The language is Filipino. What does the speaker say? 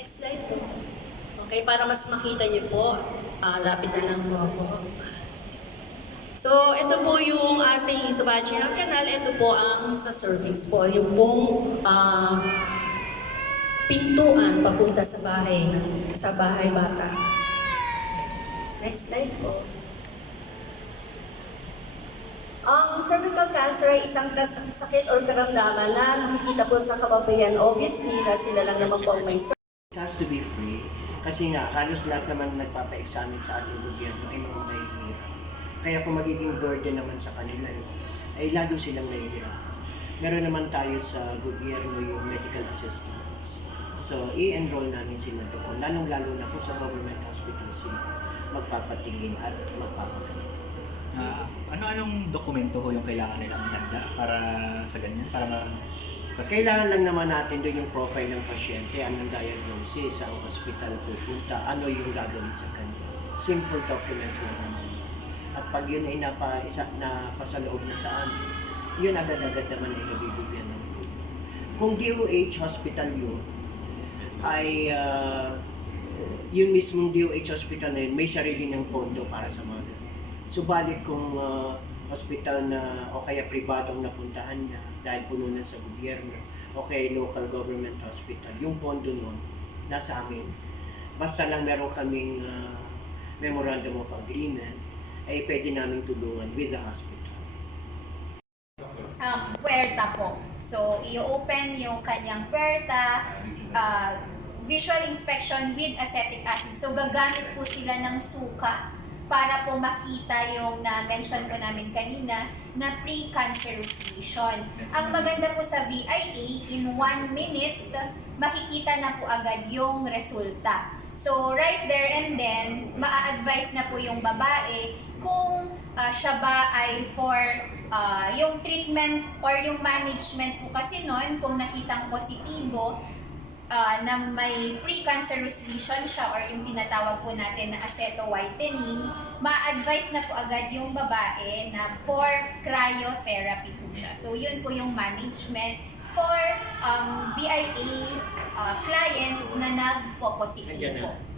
Next slide po. Okay, para mas makita niyo po, ah, lapit na lang po ako. So, ito po yung ating sa vaginal canal. Ito po ang sa cervix po. Yung pong ah, pintuan papunta sa bahay, sa bahay bata. Next slide po. Ang cervical cancer ay isang sakit or karamdaman na nakikita po sa kababayan. Obviously, na sila lang naman po may It has to be free. Kasi nga, halos lahat naman nagpapa-examine sa ating gobyerno ay mga mahihirap. Kaya kung magiging burden naman sa kanila, no, ay lalo silang nahihirap. Meron naman tayo sa gobyerno yung medical assistance. So, i-enroll namin sila doon. Lalong-lalo na kung sa government hospital sila magpapatingin at magpapagaling. Ah, ano-anong dokumento ho yung kailangan nilang ihanda para sa ganyan? Para ma... Kasi Kailangan lang naman natin doon yung profile ng pasyente, anong diagnosis, ang hospital pupunta, ano yung gagawin sa kanya. Simple documents lang naman. yun. At pag yun ay napa, isa, napasaloob na sa amin, yun agad-agad naman ay nabibigyan ng tulong. Kung DOH hospital yun, ay ah, yung mismong DOH hospital na yun, may sarili ng pondo para sa mga ganun. Subalit kung ah, hospital na o kaya pribadong napuntahan niya dahil puno na sa gobyerno o kaya local government hospital, yung pondo nun nasa amin. Basta lang meron kaming ah, memorandum of agreement, ay pwede namin tulungan with the hospital. um, puerta po. So, i-open yung kanyang puerta, uh, visual inspection with acetic acid. So, gagamit po sila ng suka para po makita yung na-mention po namin kanina na pre-cancerous lesion. Ang maganda po sa VIA, in one minute, makikita na po agad yung resulta. So, right there and then, maa-advise na po yung babae kung ah, siya ba ay for ah, yung treatment or yung management po kasi noon, kung nakitang positibo, ah, na may precancerous lesion siya or yung tinatawag po natin na acetowhitening, ma-advise na po agad yung babae na for cryotherapy po siya. So, yun po yung management for um, BIA ah, clients na nagpo-positibo.